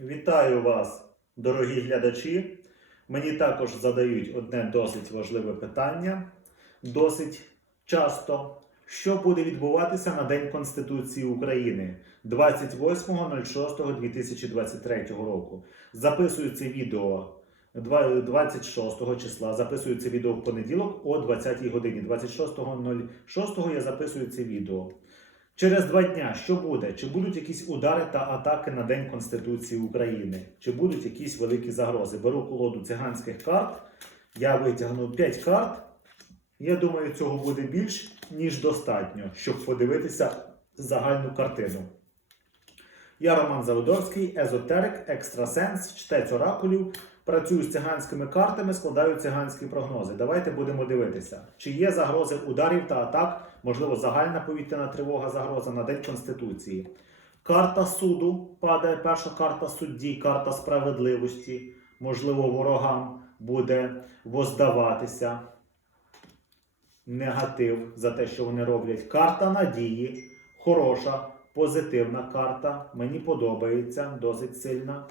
Вітаю вас, дорогі глядачі. Мені також задають одне досить важливе питання, досить часто. Що буде відбуватися на День Конституції України 28.06.2023 року? Записую це відео 26 числа. Записую це відео в понеділок о 20 годині. 26.06 я записую це відео. Через два дня що буде? Чи будуть якісь удари та атаки на День Конституції України? Чи будуть якісь великі загрози? Беру колоду циганських карт. Я витягну 5 карт. Я думаю, цього буде більш ніж достатньо, щоб подивитися загальну картину. Я Роман Заводовський, езотерик, екстрасенс, чтець оракулів. Працюю з циганськими картами, складаю циганські прогнози. Давайте будемо дивитися, чи є загрози ударів та атак, можливо, загальна повітряна тривога, загроза на День Конституції. Карта суду падає перша карта судді, карта справедливості. Можливо, ворогам буде воздаватися негатив за те, що вони роблять. Карта надії, хороша, позитивна карта. Мені подобається, досить сильна.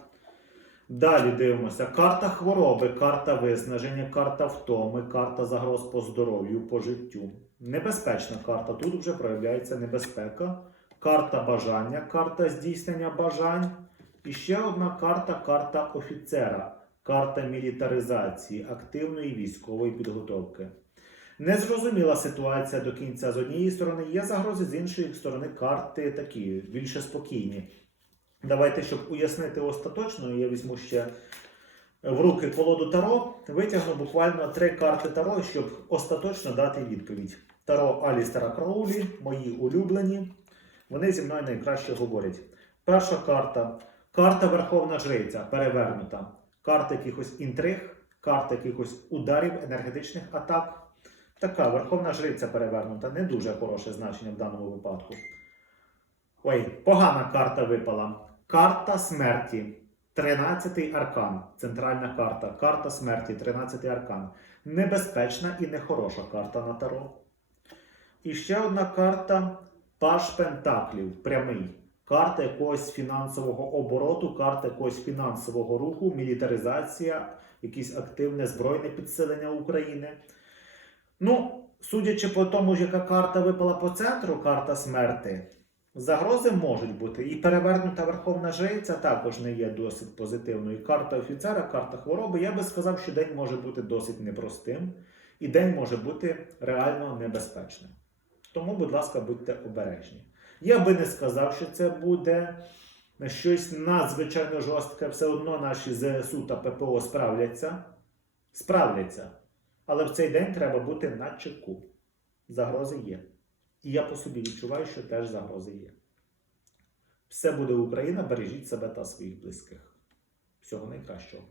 Далі дивимося. Карта хвороби, карта виснаження, карта втоми, карта загроз по здоров'ю, по життю. Небезпечна карта. Тут вже проявляється небезпека. Карта бажання, карта здійснення бажань. І ще одна карта карта офіцера, карта мілітаризації, активної військової підготовки. Незрозуміла ситуація до кінця. З однієї сторони є загрози, з іншої сторони карти такі, більше спокійні. Давайте, щоб уяснити остаточно, я візьму ще в руки колоду Таро, витягну буквально три карти Таро, щоб остаточно дати відповідь. Таро Алістера Кроулі, мої улюблені. Вони зі мною найкраще говорять. Перша карта карта Верховна Жриця, перевернута. Карта якихось інтриг, карта якихось ударів, енергетичних атак. Така Верховна Жриця перевернута. Не дуже хороше значення в даному випадку. Ой, погана карта випала. Карта смерті. 13-й аркан. Центральна карта. Карта смерті, 13-й аркан. Небезпечна і нехороша карта на таро. І ще одна карта Паш Пентаклів. Прямий. Карта якогось фінансового обороту, карта якогось фінансового руху, мілітаризація, якесь активне збройне підсилення України. Ну, судячи по тому, яка карта випала по центру, карта смерти, загрози можуть бути. І перевернута Верховна Жриця також не є досить позитивною. Карта офіцера, карта хвороби. Я би сказав, що день може бути досить непростим, і день може бути реально небезпечним. Тому, будь ласка, будьте обережні. Я би не сказав, що це буде щось надзвичайно жорстке. Все одно наші ЗСУ та ППО справляться. Справляться. Але в цей день треба бути на чеку. Загрози є. І я по собі відчуваю, що теж загрози є. Все буде Україна, бережіть себе та своїх близьких. Всього найкращого.